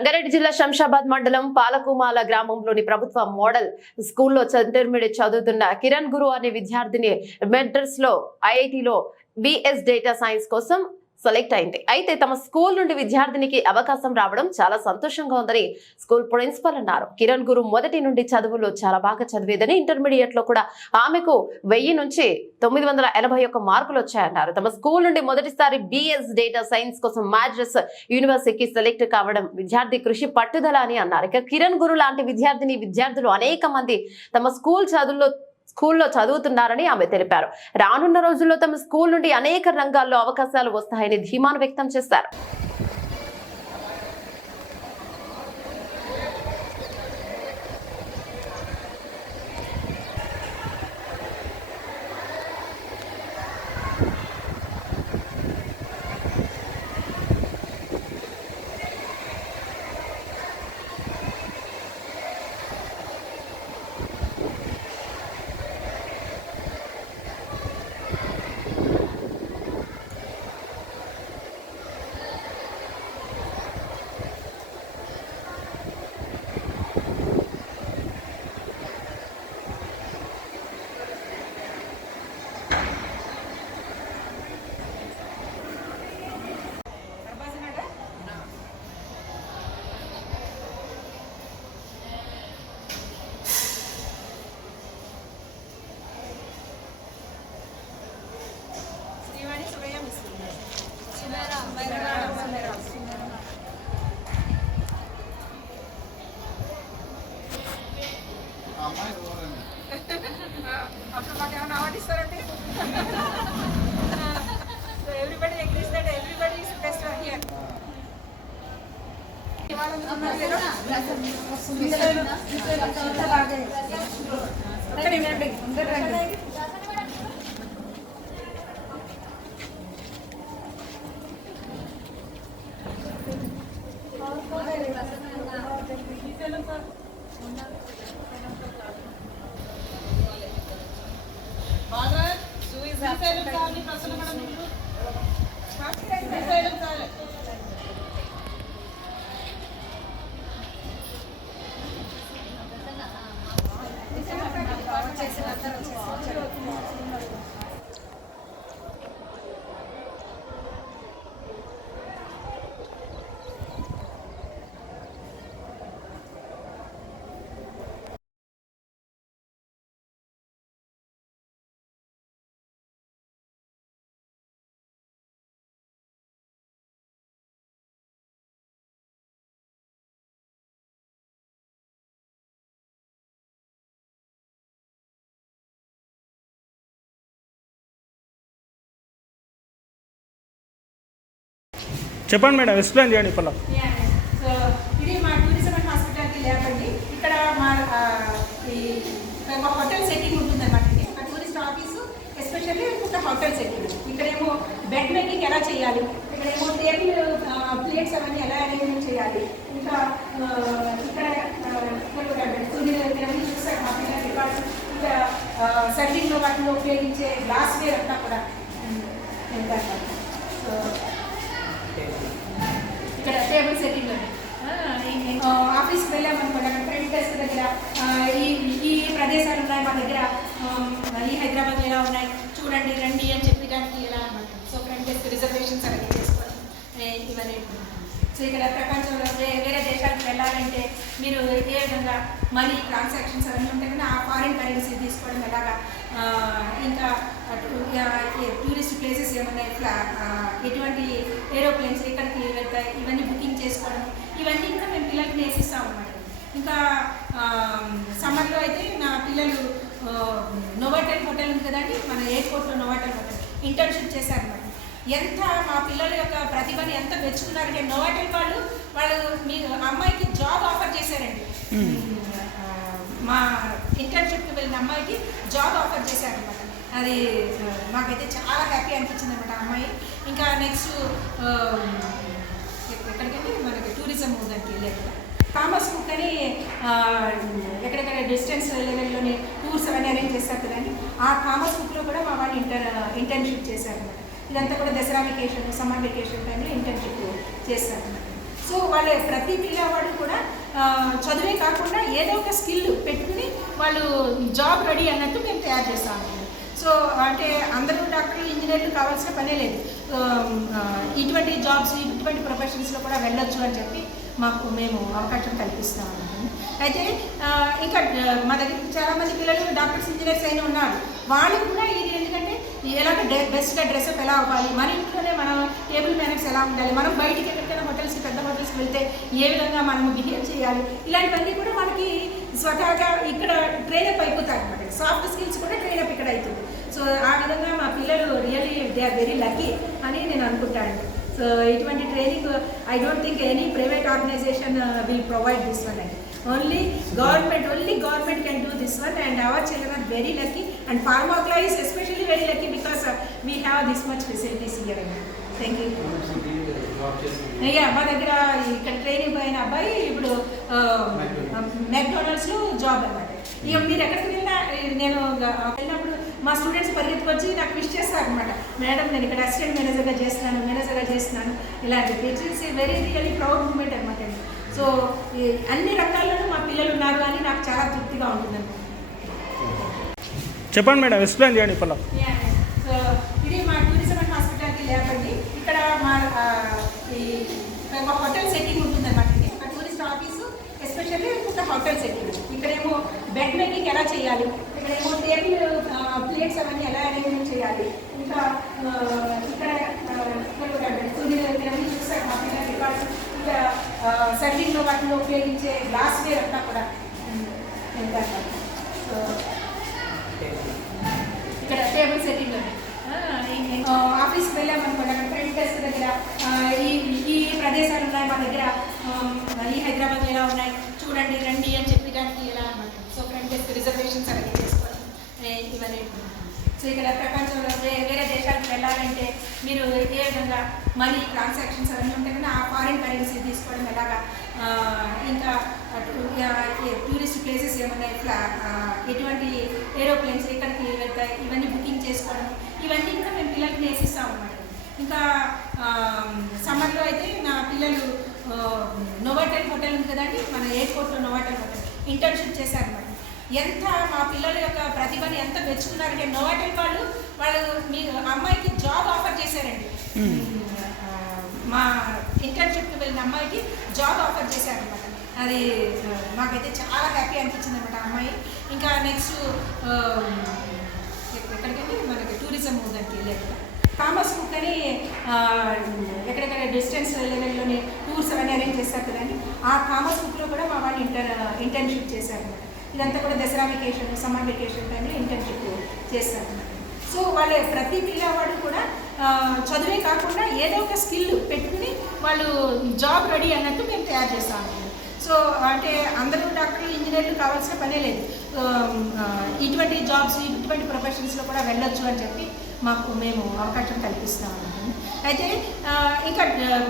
రంగారెడ్డి జిల్లా శంషాబాద్ మండలం పాలకుమాల గ్రామంలోని ప్రభుత్వ మోడల్ స్కూల్లో ఇంటర్మీడియట్ చదువుతున్న కిరణ్ గురు అనే విద్యార్థిని మెంటర్స్ లో ఐఐటిలో బిఎస్ డేటా సైన్స్ కోసం సెలెక్ట్ అయింది. అయితే తమ స్కూల్ నుండి విద్యార్థినికి అవకాశం రావడం చాలా సంతోషంగా ఉందని స్కూల్ ప్రిన్సిపల్ అన్నారు. కిరణ్ గురు మొదటి నుండి చదువులో చాలా బాగా చదివేదని, ఇంటర్మీడియట్ లో కూడా ఆమెకు 1000 నుంచి 981 మార్కులు వచ్చాయన్నారు. తమ స్కూల్ నుండి మొదటిసారి బిఎస్ డేటా సైన్స్ కోసం మాడ్రాస్ యూనివర్సిటీకి సెలెక్ట్ కావడం విద్యార్థి కృషి పట్టుదల అని అన్నారు. ఇక కిరణ్ గురు లాంటి విద్యార్థులు అనేక మంది తమ స్కూల్లో చదువుతున్నారని ఆమె తెలిపారు. రానున్న రోజుల్లో తమ స్కూల్ నుండి అనేక రంగాల్లో అవకాశాలు వస్తాయని ధీమాను వ్యక్తం చేశారు. So everybody agrees that everybody is best here. చెప్పండి మేడం, ఎక్స్ప్లెయిన్ చేయండి. ఇప్పుడు సో ఇది మా టూరిజం అండ్ హాస్పిటాలిటీ ల్యాబ్ అండి. ఇక్కడ మా ఒక హోటల్ సెట్టింగ్ ఉంటుంది అనమాట. ఒక టూరిస్ట్ ఆఫీసు ఎస్పెషల్లీ ఒక హోటల్ సెట్టింగ్. ఇక్కడేమో బెడ్ మేకింగ్ ఎలా చేయాలి, ఇక్కడేమో టేబుల్ ప్లేట్స్ అవన్నీ ఎలా అరేంజ్మెంట్ చేయాలి, ఇంకా ఇక్కడ చూసారు మా పిల్లలు రికార్డ్స్, ఇంకా సర్వింగ్లో వాటిలో ఉపయోగించే గ్లాస్ వేర్ అంతా కూడా సో ఇక్కడ టేబుల్ సెట్టింగ్ ఆఫీస్కి వెళ్ళామనుకోండి, అక్కడ ఫ్రంట్ డెస్క్ దగ్గర ఈ ప్రదేశాలు ఉన్నాయి మా దగ్గర, ఈ హైదరాబాద్ ఎలా ఉన్నాయి చూడండి రండి అని చెప్పడానికి ఎలా అనమాట. సో ఫ్రంట్ డెస్క్ రిజర్వేషన్స్ అవన్నీ చేసుకోవడం ఇవన్నీ. సో ఇక్కడ ప్రపంచంలో వేరే దేశాలకు వెళ్ళాలంటే మీరు ఏ విధంగా మనీ ట్రాన్సాక్షన్స్ అవన్నీ ఉంటాయి కదా, ఆ ఫారిన్ కరెన్సీ తీసుకోవడం ఎలాగా, ఇంకా టూరిస్ట్ ప్లేసెస్ ఏమన్నా ఇట్లా ఎటువంటి ఏరోప్లేన్స్ ఎక్కడికి వెళ్తాయి ఇవన్నీ బుకింగ్ చేసుకోవడం, ఇవన్నీ ఇంకా మేము పిల్లలకి నేర్పిస్తాం అన్నమాట. ఇంకా సమ్మర్లో అయితే నా పిల్లలు నోవాటెల్ హోటల్ ఉంది కదండి, మన ఎయిర్పోర్ట్లో నోవాటెల్ హోటల్ ఇంటర్న్షిప్ చేశారనమాట. ఎంత మా పిల్లల యొక్క ప్రతిభని ఎంత మెచ్చుకున్నారంటే నోవాటెల్ వాళ్ళు మీ అమ్మాయికి జాబ్ ఆఫర్ చేశారండి. మా ఇంటర్న్షిప్కి వెళ్ళిన అమ్మాయికి జాబ్ ఆఫర్ చేశారనమాట. అది మాకైతే చాలా హ్యాపీ అనిపించింది అనమాట అమ్మాయి. ఇంకా నెక్స్ట్ ఎక్కడికంటే మనకి టూరిజం దానికి వెళ్ళారు. కామర్స్ బుక్ అని ఎక్కడెక్కడ డిస్టెన్స్ లెవెల్లోనే టూర్స్ అవన్నీ అరేంజ్ చేస్తారు కదండి, ఆ కామర్స్ బుక్లో కూడా మా వాళ్ళు ఇంటర్న్షిప్ చేశారనమాట. ఇదంతా కూడా దసరా వెకేషన్, సమ్మర్ వెకేషన్ టైంలో ఇంటర్న్షిప్ చేస్తారనమాట. సో వాళ్ళ ప్రతి పిల్లవాడు కూడా చదువే కాకుండా ఏదో ఒక స్కిల్ పెట్టుకుని వాళ్ళు జాబ్ రెడీ అన్నట్టు మేము తయారు చేస్తాము. సో అంటే అందరూ డాక్టర్లు ఇంజనీర్లు కావాల్సిన పనే లేదు, ఇటువంటి జాబ్స్ ఇటువంటి ప్రొఫెషన్స్లో కూడా వెళ్ళొచ్చు అని చెప్పి మేము అవకాశం కల్పిస్తాము. అయితే ఇంకా మా దగ్గర చాలామంది పిల్లలు డాక్టర్స్ ఇంజనీర్స్ అయినా ఉన్నారు. వాళ్ళు కూడా ఇది ఎందుకంటే ఎలాగ బెస్ట్గా డ్రెస్అప్ ఎలా అవ్వాలి, మన ఇంట్లోనే మనం టేబుల్ మేనర్స్ ఎలా ఉండాలి, మనం బయటికి ఎక్కడికైనా హోటల్స్కి పెద్ద హోటల్స్కి వెళ్తే ఏ విధంగా మనం బిహేవ్ చేయాలి, ఇలాంటివన్నీ కూడా మనకి స్వతహాగా ఇక్కడ ట్రైనప్ అయిపోతాయి అనమాట. సాఫ్ట్ స్కిల్స్ కూడా ట్రైనప్ ఇక్కడ అవుతుంది. సో ఆ విధంగా మా పిల్లలు really they are very lucky అని నేను అనుకుంటాను. సో ఇటువంటి training I don't think any private organization will provide this one అండి. Only government can do this one, and our children are very lucky, and Pharmacla is especially very lucky because we have this much facilities here. Thank you. మా దగ్గర ఇక్కడ training అయిన అబ్బాయి ఇప్పుడు మెక్డొనాల్డ్స్లో job అనమాట. ఇక మీరు ఎక్కడికి వెళ్ళినా నేను వెళ్ళినప్పుడు మా స్టూడెంట్స్ పరిగెత్తుకొచ్చి నాకు విష్ చేస్తారు అనమాట, మేడం నేను ఇక్కడ అసిస్టెంట్ మేనేజర్గా చేస్తున్నాను ఇలా అని చెప్పి. It's very really proud moment అనమాట. సో అన్ని రకాలను మా పిల్లలు ఉన్నారు అని నాకు చాలా తృప్తిగా ఉంటుందండి. చెప్పండి మేడం, ఎక్స్ప్లెయిన్ చేయండి ఇప్పుడు. సో ఇది మా టూరిజం అండ్ హాస్పిటాలిటీ ల్యాబ్ అండి. ఇక్కడ మా ఒక హోటల్ సెట్టింగ్ ఉంటుందన్నమాట. ఒక టూరిస్ట్ ఆఫీసు ఎస్పెషల్లీ ఒక హోటల్ సెట్టింగ్. ఇక్కడేమో బెడ్ మేకింగ్ ఎలా చేయాలి, ఇక్కడేమో టేబుల్ ప్లేట్స్ అవన్నీ ఎలా అరేంజ్మెంట్ చేయాలి, ఇంకా ఇక్కడ చూస్తారు మా పిల్లల రికార్డ్స్, ఇంకా సర్వింగ్లో వాటిలో ఉపయోగించే గ్లాస్ వేర్ అంతా కూడా ఇక్కడ టేబుల్ సెట్టింగ్ ఆఫీస్కి వెళ్ళామనుకోండి, అక్కడ ఫ్రంట్ డెస్క్ దగ్గర ఈ ప్రదేశాలు ఉన్నాయి మా దగ్గర, ఈ హైదరాబాద్ ఎలా ఉన్నాయి చూడండి రండి అని చెప్పడానికి ఎలా అనమాట. సో ఫ్రంట్ డెస్క్ రిజర్వేషన్స్ అలాగే చేసుకోవాలి ఇవన్నీ. సో ఇక్కడ ప్రపంచంలో వేరే దేశాలకు వెళ్ళాలంటే మీరు ఏ విధంగా మనీ ట్రాన్సాక్షన్స్ అవన్నీ ఉంటాయి కదా, ఆ ఫారిన్ కరెన్సీ తీసుకోవడం ఎలాగా, ఇంకా టూరిస్ట్ ప్లేసెస్ ఏమన్నాయి, ఎటువంటి ఏరోప్లేన్స్ ఎక్కడికి వెళ్తాయి ఇవన్నీ బుకింగ్ చేసుకోవడం, ఇవన్నీ కూడా మేము పిల్లలకి నేర్పిస్తాం అన్నమాట. ఇంకా సమ్మర్లో అయితే నా పిల్లలు నోవాటెల్ హోటల్ ఉంది కదండి, మన ఎయిర్పోర్ట్లో నోవాటెల్ హోటల్ ఇంటర్న్షిప్ చేశారనమాట. ఎంత మా పిల్లల యొక్క ప్రతిభని ఎంత మెచ్చుకున్నారంటే నోవాటెల్ వాళ్ళు మీ అమ్మాయికి జాబ్ ఆఫర్ చేశారండి. మా ఇంటర్న్షిప్కి వెళ్ళిన అమ్మాయికి జాబ్ ఆఫర్ చేశారనమాట. అది మాకైతే చాలా హ్యాపీ అనిపించింది అనమాట అమ్మాయి. ఇంకా నెక్స్ట్ ఎక్కడికంటే మనకి టూరిజం దానికి వెళ్ళారు. కామర్స్ బుక్ అని ఎక్కడెక్కడ డిస్టెన్స్ లెవెల్లోనే టూర్స్ అవన్నీ అరేంజ్ చేస్తారు కదండి, ఆ కామర్స్ బుక్లో కూడా మా వాళ్ళు ఇంటర్న్షిప్ చేశారనమాట. ఇదంతా కూడా దసరా వెకేషన్ సమ్మర్ వెకేషన్ టైంలో ఇంటర్న్షిప్ చేస్తారనమాట. సో వాళ్ళ ప్రతి పిల్లవాడు కూడా చదువే కాకుండా ఏదో ఒక స్కిల్ పెట్టుకుని వాళ్ళు జాబ్ రెడీ అన్నట్టు మేము తయారు చేస్తాము. సో అంటే అందరూ డాక్టర్లు ఇంజనీర్లు కావాల్సిన పనే లేదు, ఇటువంటి జాబ్స్ ఇటువంటి ప్రొఫెషన్స్లో కూడా వెళ్ళొచ్చు అని చెప్పి మేము అవకాశం కల్పిస్తాము. అయితే ఇంకా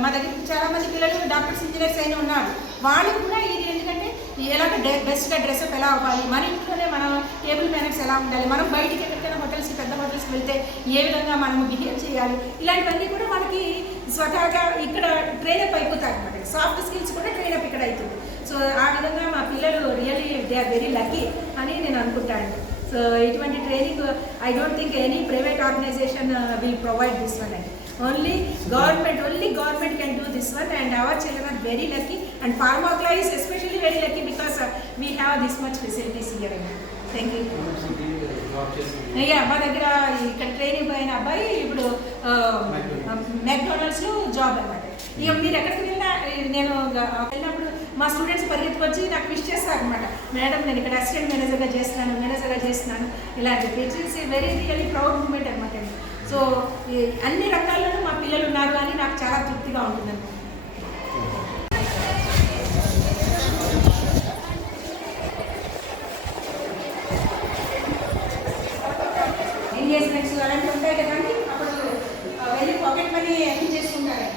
మా దగ్గర చాలామంది పిల్లలు డాక్టర్స్ ఇంజనీర్స్ అయినా ఉన్నారు. వాళ్ళు కూడా ఇది ఎందుకంటే ఎలాగ బెస్ట్గా డ్రెస్అప్ ఎలా అవ్వాలి, మన ఇంట్లోనే మనం టేబుల్ మేనర్స్ ఎలా ఉండాలి, మనం బయటికి ఎక్కడికైనా హోటల్స్కి పెద్ద హోటల్స్కి వెళ్తే ఏ విధంగా మనం బిహేవ్ చేయాలి, ఇలాంటివన్నీ కూడా మనకి స్వతహాగా ఇక్కడ ట్రైనప్ అయిపోతాయి అనమాట. సాఫ్ట్ స్కిల్స్ కూడా ట్రైనప్ ఇక్కడ అవుతుంది. సో ఆ విధంగా మా పిల్లలు really they are very lucky అని నేను అనుకుంటాను. సో ఇటువంటి training I don't think any private organization will provide this one అండి. Only government can do this one, and our children are very lucky, and Pharmacla is especially very lucky because we have this much facilities here. Thank you. మా దగ్గర ఇక్కడ training అయిన అబ్బాయి ఇప్పుడు మెక్డొనాల్డ్స్లో job అనమాట. ఇక మీరు ఎక్కడికి వెళ్ళినా నేను వెళ్ళినప్పుడు మా స్టూడెంట్స్ పరిగెత్తుకొచ్చి నాకు విష్ చేస్తారు అనమాట, మేడం నేను ఇక్కడ అసిస్టెంట్ మేనేజర్గా చేస్తున్నాను ఇలా అని చెప్పి. It's very really proud moment అనమాట. సో అన్ని రకాలను మా పిల్లలు ఉన్నారు అని నాకు చాలా తృప్తిగా ఉంటుందండి. ఎంగేజ్మెంట్స్ అలాంటివి ఉంటాయి కదండి, అప్పుడు వెళ్ళి పాకెట్ మనీ అన్ని చేసుకుంటారు.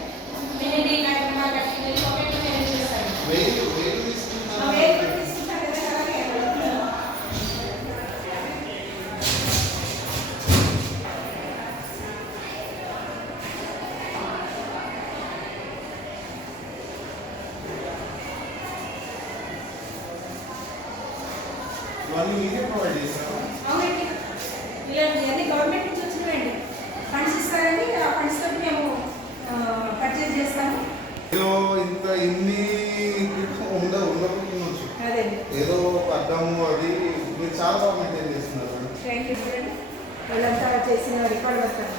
వెళ్ళి పాకెట్ మనీ అన్ని చేస్తారు. అవునండి, ఇలాంటివన్నీ గవర్నమెంట్ నుంచి వచ్చినవండి. ఫండ్స్ ఇస్తారని ఆ ఫండ్స్ తోటి మేము పర్చేజ్ చేస్తాము. ఇంత ఇన్ని ఉండకపోవచ్చు, అదే ఏదో అర్థము అది మీరు చాలా బాగా మెయింటైన్ చేస్తున్నారు. Thank you sir. వాళ్ళంతా చేసిన రికార్డ్ వస్తాను.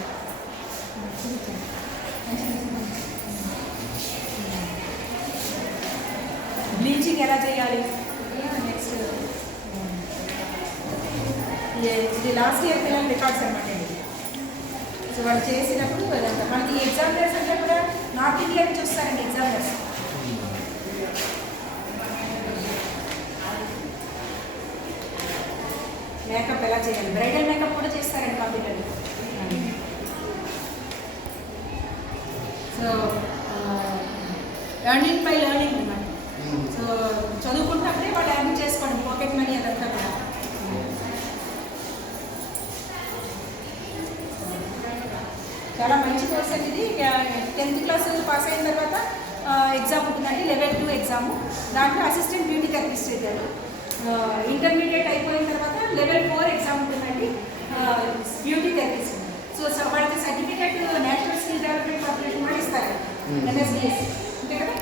బ్లీచింగ్ ఎలా చేయాలి నెక్స్ట్ ఇది లాస్ట్ ఇయర్ పిల్లల రికార్డ్స్ అనమాట అండి. సో వాళ్ళు చేసినప్పుడు మనకి ఎగ్జామినర్స్ అంటే కూడా నార్త్ ఇండియా నుంచి వస్తారండి ఎగ్జామినర్స్. మేకప్ ఎలా చేయాలి, బ్రైడల్ మేకప్ కూడా చేస్తారండి మా పిల్లలు. సో ఎర్నింగ్ బై లెర్నింగ్ అనమాట. సో చదువుకుంటున్నప్పుడే వాళ్ళు ఎర్న్ చేసుకోండి, పాకెట్ మనీ అదంతా కూడా. చాలా మంచి కోర్స్ అండి ఇది. 10th క్లాస్ పాస్ అయిన తర్వాత ఎగ్జామ్ ఉంటుందండి, లెవెల్ 2 ఎగ్జాము. దాంట్లో అసిస్టెంట్ బ్యూటీ థెరపిస్ట్ అయ్యారు. ఇంటర్మీడియట్ అయిపోయిన తర్వాత లెవెల్ 4 ఎగ్జామ్ ఉంటుందండి, బ్యూటీ థెరపిస్ట్. సో వాళ్ళకి certificate national skill development corporation కూడా ఇస్తారు, NSDS. అంతే కదా.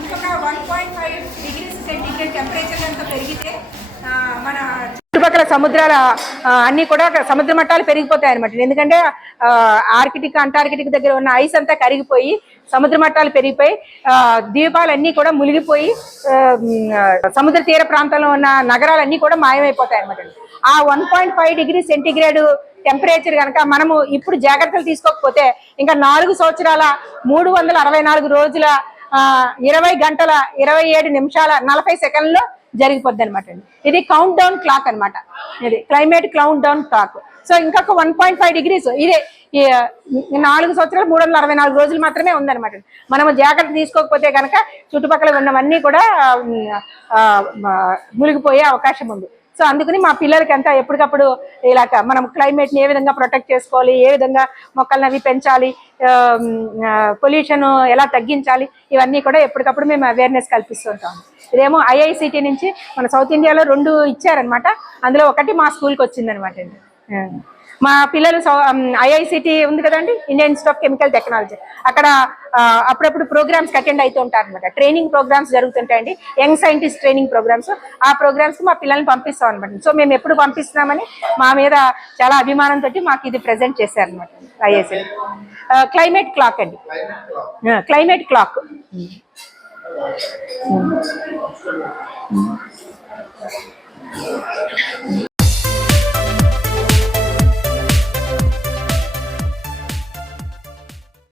ఇంకొక 1.5 డిగ్రీస్ సెంటీగ్రేడ్ టెంపరేచర్ అంతా పెరిగితే మన చుట్టుపక్కల సముద్రాల అన్నీ కూడా సముద్ర మట్టాలు పెరిగిపోతాయి అనమాట. ఎందుకంటే ఆర్కిటిక్ అంటార్కిటిక్ దగ్గర ఉన్న ఐస్ అంతా కరిగిపోయి సముద్ర మట్టాలు పెరిగిపోయి ద్వీపాలన్నీ కూడా మునిగిపోయి సముద్ర తీర ప్రాంతంలో ఉన్న నగరాలన్నీ కూడా మాయమైపోతాయి అనమాట. ఆ 1.5 డిగ్రీ సెంటీగ్రేడ్ టెంపరేచర్ కనుక మనము ఇప్పుడు జాగ్రత్తలు తీసుకోకపోతే ఇంకా 4 సంవత్సరాల 364 రోజుల 20 గంటల 27 నిమిషాల 40 సెకండ్లో జరిగిపోద్ది అనమాట అండి. ఇది కౌంట్ డౌన్ క్లాక్ అనమాట, ఇది climate count down clock. So ఇంకొక 1.5 డిగ్రీస్ ఇదే 4 సంవత్సరాలు 364 రోజులు మాత్రమే ఉందన్నమాట. మనము జాగ్రత్త తీసుకోకపోతే కనుక చుట్టుపక్కల ఉన్నవన్నీ కూడా మునిగిపోయే అవకాశం ఉంది. సో అందుకని మా పిల్లలకి అంతా ఎప్పటికప్పుడు ఇలా మనం క్లైమేట్ని ఏ విధంగా ప్రొటెక్ట్ చేసుకోవాలి, ఏ విధంగా మొక్కలను అవి పెంచాలి, పొల్యూషన్ ఎలా తగ్గించాలి, ఇవన్నీ కూడా ఎప్పటికప్పుడు మేము అవేర్నెస్ కల్పిస్తూ ఉంటాము. ఇదేమో IICT నుంచి మన సౌత్ ఇండియాలో 2 ఇచ్చారనమాట. అందులో ఒకటి మా స్కూల్కి వచ్చిందనమాట అండి. మా పిల్లలు IICT ఉంది కదండి, Indian institute of chemical technology, అక్కడ అప్పుడప్పుడు ప్రోగ్రామ్స్కి అటెండ్ అవుతూ ఉంటారు అనమాట. ట్రైనింగ్ ప్రోగ్రామ్స్ జరుగుతుంటాయండి, యంగ్ సైంటిస్ట్ ట్రైనింగ్ ప్రోగ్రామ్స్. ఆ ప్రోగ్రామ్స్కి మా పిల్లల్ని పంపిస్తాం అనమాట. సో మేము ఎప్పుడు పంపిస్తున్నామని మా మీద చాలా అభిమానంతో మాకు ఇది ప్రజెంట్ చేశారనమాట IICT. క్లైమేట్ క్లాక్ అండి, క్లైమేట్ క్లాక్.